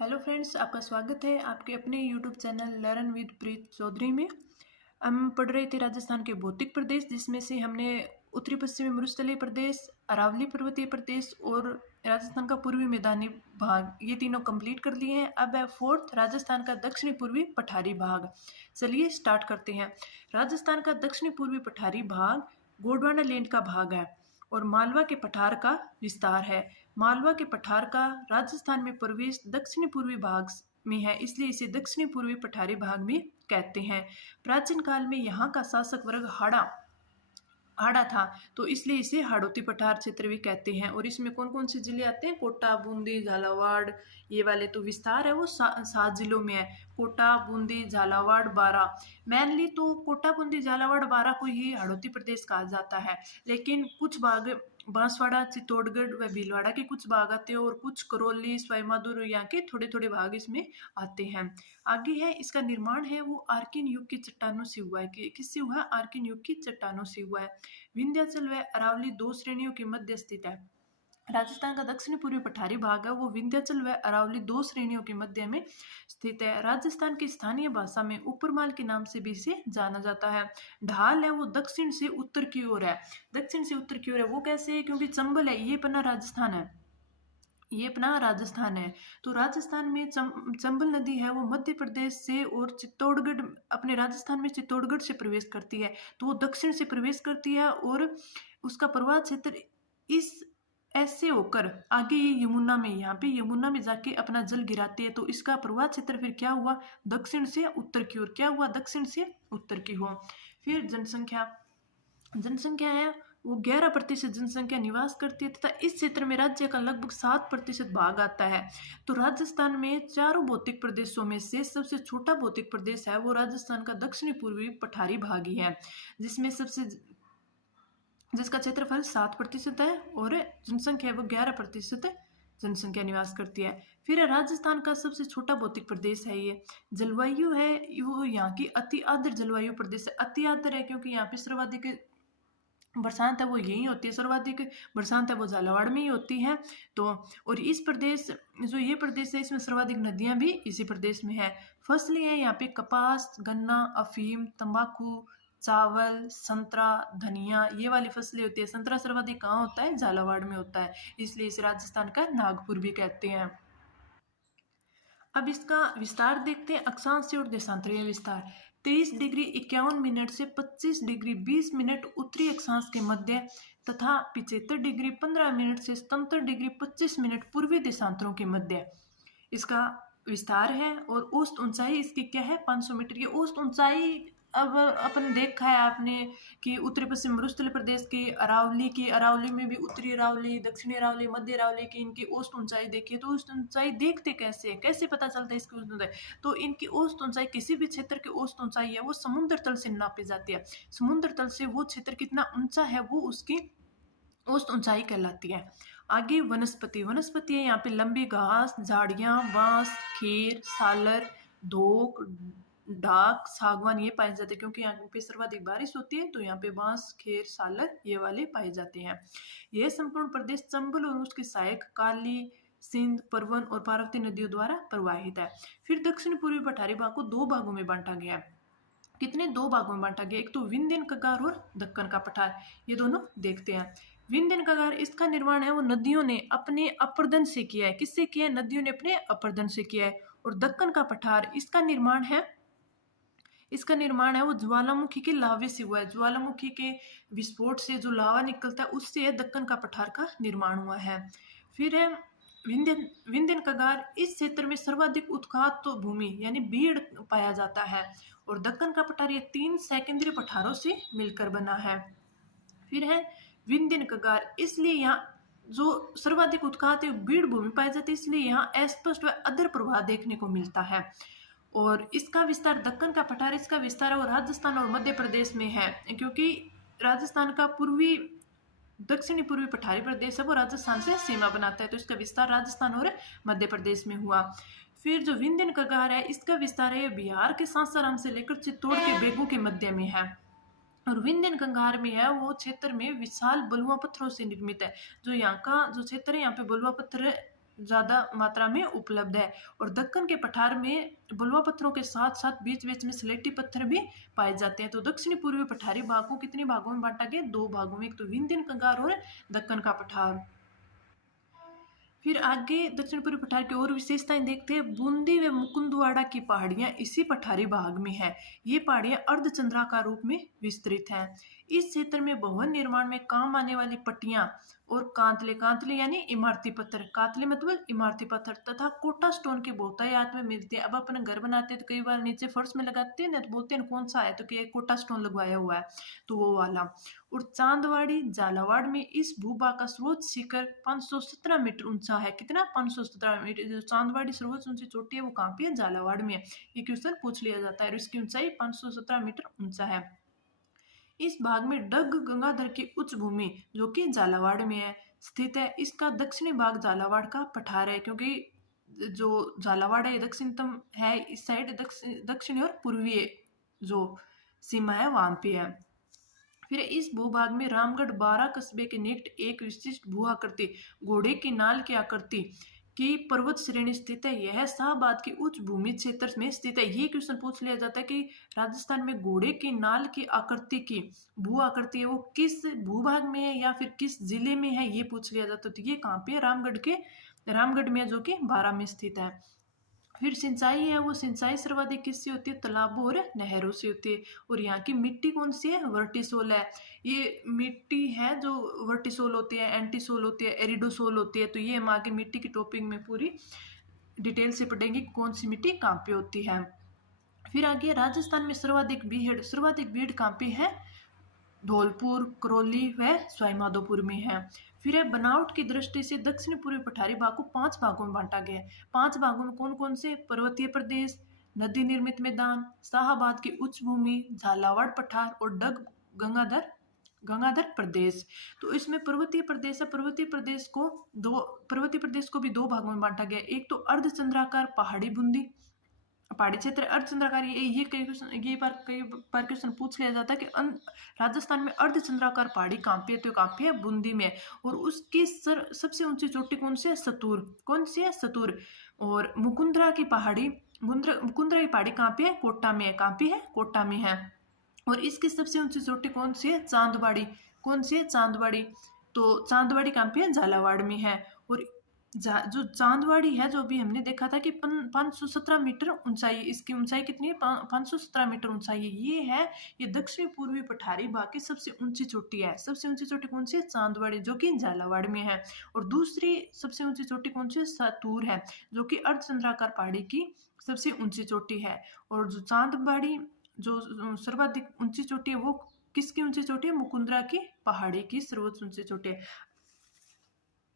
Hello friends, आपका स्वागत है आपके अपने यूट्यूब चैनल लर्न विद प्रीत चौधरी में। हम पढ़ रहे थे राजस्थान के भौतिक प्रदेश, जिसमें से हमने उत्तरी पश्चिमी मरुस्थलीय प्रदेश, अरावली पर्वतीय प्रदेश और राजस्थान का पूर्वी मैदानी भाग, ये तीनों कंप्लीट कर लिए हैं। अब है फोर्थ, राजस्थान का दक्षिणी पूर्वी पठारी भाग। चलिए स्टार्ट करते हैं। राजस्थान का दक्षिणी पूर्वी पठारी भाग गोंडवाना लैंड का भाग है और मालवा के पठार का विस्तार है। मालवा के पठार का राजस्थान में प्रवेश दक्षिणी पूर्वी भाग में है, इसलिए इसे दक्षिणी पूर्वी पठारी भाग भी कहते हैं। प्राचीन काल में यहाँ का शासक वर्ग हाड़ा था, तो इसलिए इसे हाड़ौती पठार क्षेत्र भी कहते हैं। और इसमें कौन कौन से जिले आते हैं? कोटा, बूंदी, झालावाड़, ये वाले तो विस्तार है वो 7 जिलों में है। कोटा, बूंदी, झालावाड़, बारां। मेनली तो कोटा, बूंदी, झालावाड़, बारां को ही हाड़ौती प्रदेश कहा जाता है, लेकिन कुछ भाग बांसवाड़ा, चित्तौड़गढ़ व भीलवाड़ा के कुछ भाग आते हैं और कुछ करौली, सवाईमाधोपुर यहाँ के थोड़े थोड़े भाग इसमें आते हैं। आगे है, इसका निर्माण है वो आर्किन युग की चट्टानों से हुआ है। किससे हुआ? आर्किन युग की चट्टानों से हुआ है। विंध्याचल व अरावली दो श्रेणियों के मध्य स्थित है। राजस्थान का दक्षिणी पूर्वी पठारी भाग है वो विंध्याचल व अरावली दो श्रेणियों के मध्य में स्थित है। राजस्थान की स्थानीय भाषा में ऊपरमाल के नाम से भी इसे जाना जाता है। ढाल है वो दक्षिण से उत्तर की ओर है। दक्षिण से उत्तर की ओर है वो कैसे है? क्योंकि चंबल है, ये अपना राजस्थान है, ये अपना राजस्थान है। तो राजस्थान में चंबल नदी है वो मध्य प्रदेश से और चित्तौड़गढ़, अपने राजस्थान में चित्तौड़गढ़ से प्रवेश करती है, तो वो दक्षिण से प्रवेश करती है और उसका प्रवाह क्षेत्र इस ऐसे होकर आगे ये यमुना में, यहाँ पे यमुना में जाके अपना जल गिराती है। तो इसका प्रवाह क्षेत्र फिर क्या हुआ? दक्षिण से उत्तर की ओर। क्या हुआ? दक्षिण से उत्तर की ओर। फिर जनसंख्या है वो 11% जनसंख्या निवास करती है तथा इस क्षेत्र में राज्य का लगभग 7% भाग आता है। तो राजस्थान में चारों भौतिक प्रदेशों में से सबसे छोटा भौतिक प्रदेश है वो राजस्थान का दक्षिणी पूर्वी पठारी भाग ही है, जिसका क्षेत्रफल 7% है और जनसंख्या वो 11% जनसंख्या निवास करती है। फिर राजस्थान का सबसे छोटा भौतिक प्रदेश है ये। जलवायु है वो यहाँ की अति आर्द्र जलवायु प्रदेश है। अति आर्द्र है क्योंकि यहाँ पे सर्वाधिक बरसात है वो यही होती है, सर्वाधिक बरसात है वो झालावाड़ में ही होती है। तो और इस प्रदेश, जो ये प्रदेश है, इसमें सर्वाधिक नदियां भी इसी प्रदेश में है। फसलें हैं यहाँ पे कपास, गन्ना, अफीम, तंबाकू, चावल, संतरा, धनिया, ये वाली फसलें होती है। संतरा सर्वाधिक कहाँ होता है? झालावाड़ में होता है, इसलिए इसे राजस्थान का नागपुर भी कहते हैं। अब इसका विस्तार देखते हैं, अक्षांश और देशांतरीय विस्तार। 23 डिग्री 51 मिनट से 25 डिग्री 20 मिनट उत्तरी अक्षांश के मध्य तथा 75 डिग्री 15 मिनट से 77 डिग्री 25 मिनट पूर्वी देशांतरों के मध्य इसका विस्तार है। और औसत ऊंचाई इसकी क्या है? 500 मीटर। ये औसत ऊंचाई अब अपन देखा है आपने कि उत्तरी पश्चिम मरुस्थलीय प्रदेश की अरावली में भी उत्तरी अरावली, दक्षिणी अरावली, मध्य अरावली की इनकी औसत ऊंचाई देखिए। तो औसत ऊंचाई देखते कैसे पता चलता है इसकी औसत ऊंचाई? तो इनकी औसत ऊंचाई, किसी भी क्षेत्र की औसत ऊंचाई है वो समुद्र तल से नापी जाती है। समुद्र तल से वो क्षेत्र कितना ऊंचा है वो उसकी औसत ऊंचाई कहलाती है। आगे वनस्पति है यहाँ पे लंबी घास, झाड़ियां, बांस, खेर, सालर, धोक, ढाक, सागवान ये पाए जाते हैं। क्योंकि यहाँ पे सर्वाधिक बारिश होती है तो यहाँ पे बांस, खेर, सालर ये वाले पाए जाते हैं। यह संपूर्ण प्रदेश चंबल और उसकी सहायक काली, सिंध, परवन और पार्वती नदियों द्वारा प्रवाहित है। फिर दक्षिण पूर्वी पठारी भाग को दो भागों में बांटा गया है। कितने? दो भागों में बांटा गया। एक तो विंध्यन कगार और दक्कन का पठार, ये दोनों देखते हैं। विंध्यन कगार, इसका निर्माण है वो नदियों ने अपने अपर्दन से किया है। किससे किया है? नदियों ने अपने अपर्दन से किया है। और दक्कन का पठार, इसका निर्माण है वो ज्वालामुखी के लावे से हुआ है। ज्वालामुखी के विस्फोट से जो लावा निकलता है उससे दक्कन का पठार का निर्माण हुआ है। फिर है विंध्यन कगार, इस क्षेत्र में सर्वाधिक उत्खात तो भूमि यानी बीड़ पाया जाता है। और दक्कन का पठार ये 3 सेकेंडरी पठारों से मिलकर बना है। फिर है विंध्यन कगार, इसलिए यहाँ जो सर्वाधिक उत्खात है बीड़ भूमि पाई जाती है, इसलिए यहाँ अस्पष्ट व अधर प्रवाह देखने को मिलता है। और इसका विस्तार, दक्कन का पठार, इसका विस्तार वो राजस्थान और मध्य प्रदेश में है। क्योंकि राजस्थान का दक्षिणी पूर्वी पठारी प्रदेश है वो राजस्थान से सीमा बनाता है, तो इसका विस्तार राजस्थान और मध्य प्रदेश में हुआ। फिर जो विंध्यन कगार है इसका विस्तार है बिहार के सासाराम से लेकर चित्तौड़ के बेगू के मध्य में है। और विंध्यन कगार में है वो क्षेत्र में विशाल बलुआ पत्थरों से निर्मित है। जो यहाँ का जो क्षेत्र है यहाँ पे बलुआ पत्थर ज़्यादा मात्रा में उपलब्ध है। और दक्कन के पठार में बलुआ पत्थरों के साथ साथ बीच बीच में स्लेटी पत्थर भी पाए जाते हैं। तो दक्षिणी पूर्वी पठारी भाग को कितने भागों में बांटा गया? 2 भागों में, एक तो विंध्यन कंगार और दक्कन का पठार। फिर आगे दक्षिण पूर्वी पठार की और विशेषताएं देखते हैं। बूंदी व मुकुंदवाड़ा की पहाड़ियां इसी पठारी भाग में है। ये पहाड़ियां अर्धचंद्राकार रूप में विस्तृत हैं। इस क्षेत्र में भवन निर्माण में काम आने वाली पट्टियां और कांतले, कांतले यानी इमारती पत्थर, कातले मतलब इमारती पत्थर, तथा कोटा स्टोन के बहुतायत में मिलते हैं। अब अपन घर बनाते हैं तो कई बार नीचे फर्श में लगाते हैं ना, तो बोलते हैं कौन सा है, तो कि कोटा स्टोन लगवाया हुआ है, तो वो वाला। और चांदवाड़ी झालावाड़ में इस भूभाग का सर्वोच्च शिखर 517 मीटर ऊंचा है। कितना? 517 मीटर। जो चांदवाड़ी सर्वोच्च ऊंची चोटी है वो कहाँ पे है? झालावाड़ में है। ये क्वेश्चन पूछ लिया जाता है। और इसकी ऊंचाई 517 मीटर ऊंचा है। इस भाग में डग गंगाधर की उच्च भूमि जो कि झालावाड़ में है स्थित है। इसका दक्षिणी भाग झालावाड़ का पठार है, क्योंकि जो झालावाड़ है दक्षिणतम है, इस साइड दक्षिणी और पूर्वी जो सीमा है वहां पे है। फिर इस भूभाग में रामगढ़ 12 कस्बे के निकट एक विशिष्ट भू आकृति घोड़े की नाल की आकृति की पर्वत श्रेणी स्थित है। यह शाहबाद की उच्च भूमि क्षेत्र में स्थित है। ये क्वेश्चन पूछ लिया जाता है कि राजस्थान में घोड़े की नाल की आकृति की भू आकृति है वो किस भूभाग में है या फिर किस जिले में है, ये पूछ लिया जाता है। तो ये कहाँ पे है? रामगढ़ में, जो कि 12 में स्थित है। फिर सिंचाई है, वो सिंचाई सर्वाधिक किससे होती है? तालाबों और नहरों से होती है। और यहाँ की मिट्टी कौन सी है? वर्टिसोल है। ये मिट्टी है जो वर्टिसोल होती है, एंटीसोल होती है, एरिडोसोल होती है। तो ये हम आगे मिट्टी की टॉपिक में पूरी डिटेल से पढ़ेंगे कौन सी मिट्टी कहाँ पे होती है। फिर आगे राजस्थान में सर्वाधिक भीड़ कहाँ पे है? धौलपुर, करौली व सवाईमाधोपुर में है। फिर है बनावट की दृष्टि से दक्षिण पूर्वी पठारी भाग को 5 भागों में बांटा गया है। 5 भागों में कौन कौन से? पर्वतीय प्रदेश, नदी निर्मित मैदान, शाहबाद की उच्च भूमि, झालावाड़ पठार और डग गंगाधर प्रदेश। तो इसमें पर्वतीय प्रदेश है। पर्वतीय प्रदेश को भी 2 भागों में बांटा गया। एक तो अर्धचंद्राकार पहाड़ी बूंदी पहाड़ी क्षेत्र अर्धचंद्राकार। कई बार क्वेश्चन पूछ लिया जाता है कि राजस्थान में अर्धचंद्राकार पहाड़ी कहाँ पे है? तो कहाँ पे है? बूंदी में। और उसकी सबसे ऊंची चोटी कौन सी है? सतूर। कौन सी है? सतूर। और मुकुंदरा की पहाड़ी कहाँ पे है? कोटा में है। कहाँ पे है? कोटा में है। और इसकी सबसे ऊंची चोटी कौन सी है? चांदबाड़ी। कौन सी है? चांदबाड़ी। तो चांदबाड़ी कहाँ पे है? झालावाड़ में है। और जो चांदवाड़ी है, जो भी हमने देखा था कि 517 मीटर ऊंचाई, इसकी ऊंचाई कितनी है? 517 मीटर ऊंचाई है। ये दक्षिण पूर्वी पठारी भाग की सबसे ऊंची चोटी है। सबसे ऊंची चोटी कौन सी है? चांदवाड़ी, जो कि झालावाड़ में है। और दूसरी सबसे ऊंची चोटी कौन सी है? सतूर है, जो कि अर्धचंद्राकार पहाड़ी की सबसे ऊंची चोटी है। और जो चांदबाड़ी जो सर्वाधिक ऊंची चोटी है वो किसकी ऊंची चोटी है? मुकुंदरा की पहाड़ी की सर्वोच्च ऊंची चोटी है।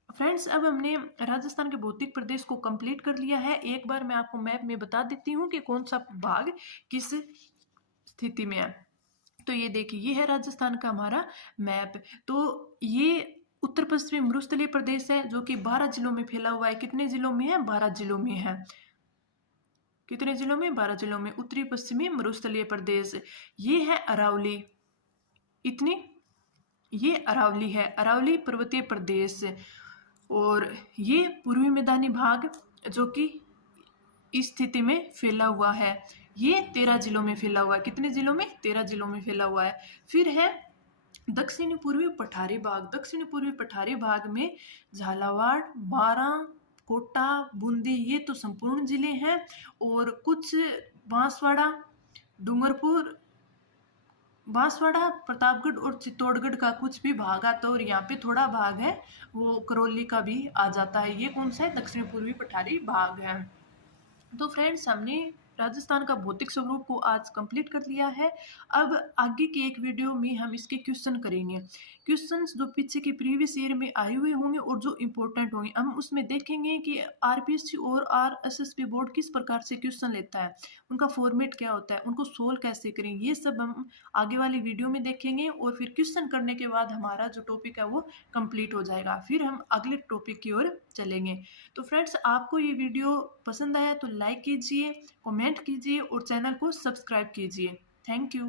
फ्रेंड्स, अब हमने राजस्थान के भौतिक प्रदेश को कंप्लीट कर लिया है। एक बार मैं आपको मैप में बता देती हूँ कि कौन सा भाग किस स्थिति में है। तो ये देखिए, ये है राजस्थान का हमारा मैप। तो ये उत्तर पश्चिमी मरुस्थलीय प्रदेश है जो कि 12 जिलों में फैला हुआ है। कितने जिलों में है? 12 जिलों में है। कितने जिलों में? 12 जिलों में। उत्तरी पश्चिमी मरुस्थलीय प्रदेश। ये है अरावली। ये अरावली है, अरावली पर्वतीय प्रदेश। और ये पूर्वी मैदानी भाग जो कि इस स्थिति में फैला हुआ है। ये 13 जिलों में फैला हुआ है। कितने जिलों में? 13 जिलों में फैला हुआ है। फिर है दक्षिणी पूर्वी पठारी भाग। दक्षिणी पूर्वी पठारी भाग में झालावाड़, बारां, कोटा, बूंदी, ये तो संपूर्ण जिले हैं। और कुछ बांसवाड़ा, प्रतापगढ़ और चित्तौड़गढ़ का कुछ भी भाग आता है। और यहाँ पे थोड़ा भाग है वो करौली का भी आ जाता है। ये कौन सा है? दक्षिण पूर्वी पठारी भाग है। तो फ्रेंड्स, हमने राजस्थान का भौतिक स्वरूप को आज कंप्लीट कर लिया है। अब आगे की एक वीडियो में हम इसके क्वेश्चन करेंगे। क्वेश्चंस जो पीछे के प्रीवियस ईयर में आए हुए होंगे और जो इम्पोर्टेंट होंगे, हम उसमें देखेंगे कि आरपीएससी और आरएसएसबी बोर्ड किस प्रकार से क्वेश्चन लेता है, उनका फॉर्मेट क्या होता है, उनको सोल्व कैसे करेंगे, ये सब हम आगे वाली वीडियो में देखेंगे। और फिर क्वेश्चन करने के बाद हमारा जो टॉपिक है वो कंप्लीट हो जाएगा। फिर हम अगले टॉपिक की ओर चलेंगे। तो फ्रेंड्स, आपको ये वीडियो पसंद आया तो लाइक कीजिए, कमेंट कीजिए और चैनल को सब्सक्राइब कीजिए। Thank you.